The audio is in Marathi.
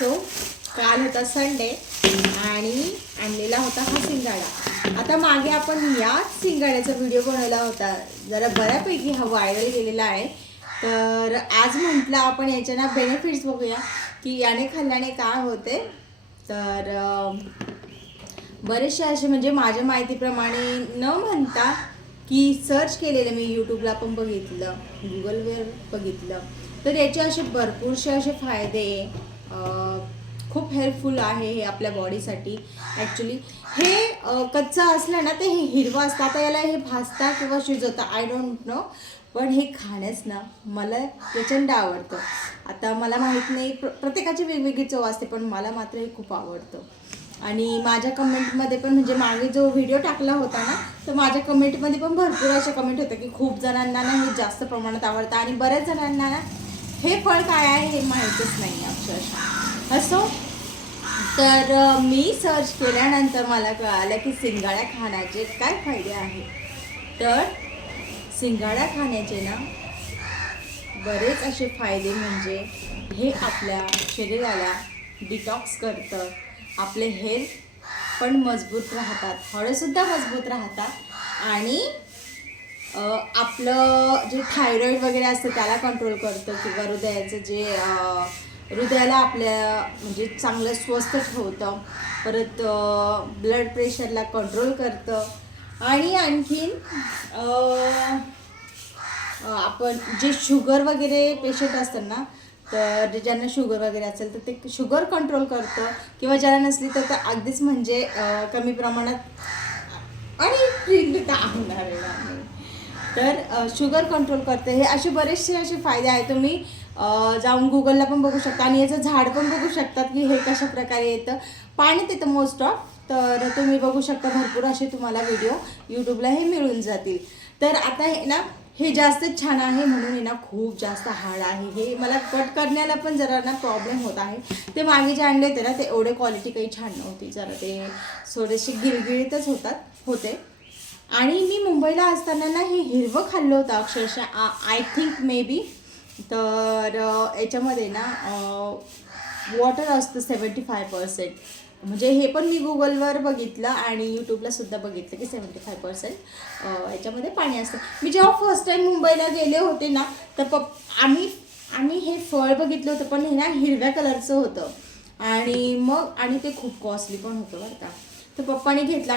सो काल होता संडे आणि आणलेला होता हा सिंगाडा। आता मागे आपण याच सिंगाड्याचा व्हिडिओ बनवला होता, जरा बऱ्यापैकी हा व्हायरल गेलेला आहे। तर आज म्हटलं आपण याच्या ना बेनिफिट्स बघूया की याने खाल्ल्याने काय होते। तर बरेचसे असे म्हणजे माझ्या माहितीप्रमाणे न म्हणता की सर्च केलेलं मी यूट्यूबला पण बघितलं, गुगलवर बघितलं, तर याचे असे भरपूरसे असे फायदे, खूप हेल्पफुल आहे हे आपल्या बॉडीसाठी। ॲक्च्युली हे कच्चं असलं ना ते हे हिरवं असतं। आता याला हे भाजता किंवा शिजवता आय डोंट नो, पण हे खाण्यास ना मला प्रचंड आवडतं। आता मला माहीत नाही, प्रत्येकाची वेगवेगळी चव असते, पण मला मात्र हे खूप आवडतं। आणि माझ्या कमेंटमध्ये पण म्हणजे मागे जो व्हिडिओ टाकला होता ना, तर माझ्या कमेंटमध्ये पण भरपूर अशा कमेंट होत्या की खूप जणांना ना हे जास्त प्रमाणात आवडतं आणि बऱ्याच जणांना ना हे फळ काय आहे हे माहीतच नाही अक्षरशः। असो, तर मी सर्च केल्यानंतर मला कळालं की सिंगाडा खाण्याचे काय फायदे आहेत। तर सिंगाडा खाण्याचे ना बरेच असे फायदे, म्हणजे हे आपल्या शरीराला डिटॉक्स करतं, आपले हेल्थ पण मजबूत राहतात, हाडंसुद्धा मजबूत राहतात आणि आपलं जे थायरॉईड वगैरे असतं त्याला कंट्रोल करतं, किंवा हृदयाचं जे हृदयाला आपल्या म्हणजे चांगलं स्वस्थ ठेवतं, परत ब्लड प्रेशरला कंट्रोल करतं। आणि आणखीन आपण जे शुगर वगैरे पेशंट असतात ना, तर ज्यांना शुगर वगैरे असेल तर ते शुगर कंट्रोल करतं, किंवा ज्याला नसली तर अगदीच म्हणजे कमी प्रमाणात आणि तर शुगर कंट्रोल करते। हे असे बरेचसे असे फायदे आहेत। तुम्ही जाऊन गुगलला पण बघू शकता आणि याचं झाड पण बघू शकतात की हे कशा प्रकारे येतं, पाण्यात येतं मोस्ट ऑफ। तर तुम्ही बघू शकता, भरपूर असे तुम्हाला व्हिडिओ यूट्यूबला हे मिळून जातील। तर आता हे ना हे जास्तच छान आहे, म्हणून हे ना खूप जास्त हार्ड आहे। हे मला कट करण्याला पण जरा ना प्रॉब्लेम होत आहे। ते मागे जे आणले होते ना ते एवढे क्वालिटी काही छान नव्हती, जरा ते थोडेसे गिळगिळीतच होते। आणि मी मुंबईला असताना ना हे हिरवं खाल्लं होतं अक्षरशः, आय थिंक मे बी। तर याच्यामध्ये ना वॉटर असतं 75%, म्हणजे हे पण मी गुगलवर बघितलं आणि यूट्यूबला सुद्धा बघितलं की 75% याच्यामध्ये पाणी असतं। मी जेव्हा फर्स्ट टाईम मुंबईला गेले होते ना, तर आम्ही हे फळ बघितलं होतं, पण हे ना हिरव्या कलरचं होतं आणि ते खूप कॉस्टली पण होतं बरं का। तर पप्पाने घेतला